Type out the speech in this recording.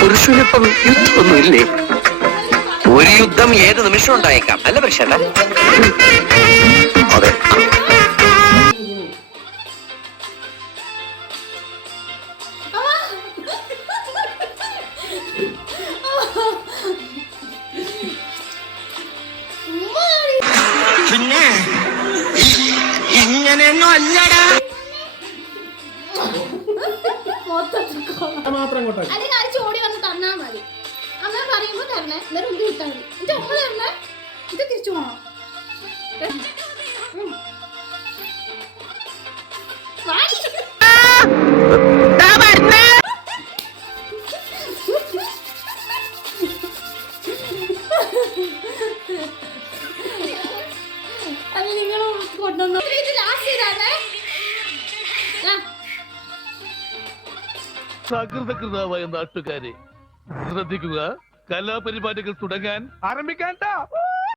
പുരുഷനിപ്പം യുദ്ധമൊന്നുമില്ലേ? ഒരു യുദ്ധം ഏത് നിമിഷം ഉണ്ടായേക്കാം, അല്ല പ്രശ്ന? അതെ. പിന്നെ ഇങ്ങനെയൊന്നും അല്ലടാ. ഓടി വന്ന് തന്നാ മതി. അമ്മ പറയുമ്പോ തരണേ, എന്നിട്ട് ഇത് കിട്ടാൻ മതി. എന്റെ അമ്മ തരണേ, ഇത് തിരിച്ചു പോണം. അത് നിങ്ങൾ കൊണ്ടുവന്നു. ഇത് ലാസ്റ്റ് ചെയ്താണേ. സകൃതകൃതാവായ നാട്ടുകാരെ ശ്രദ്ധിക്കുക, കലാപരിപാടികൾ തുടങ്ങാൻ ആരംഭിക്കാൻ.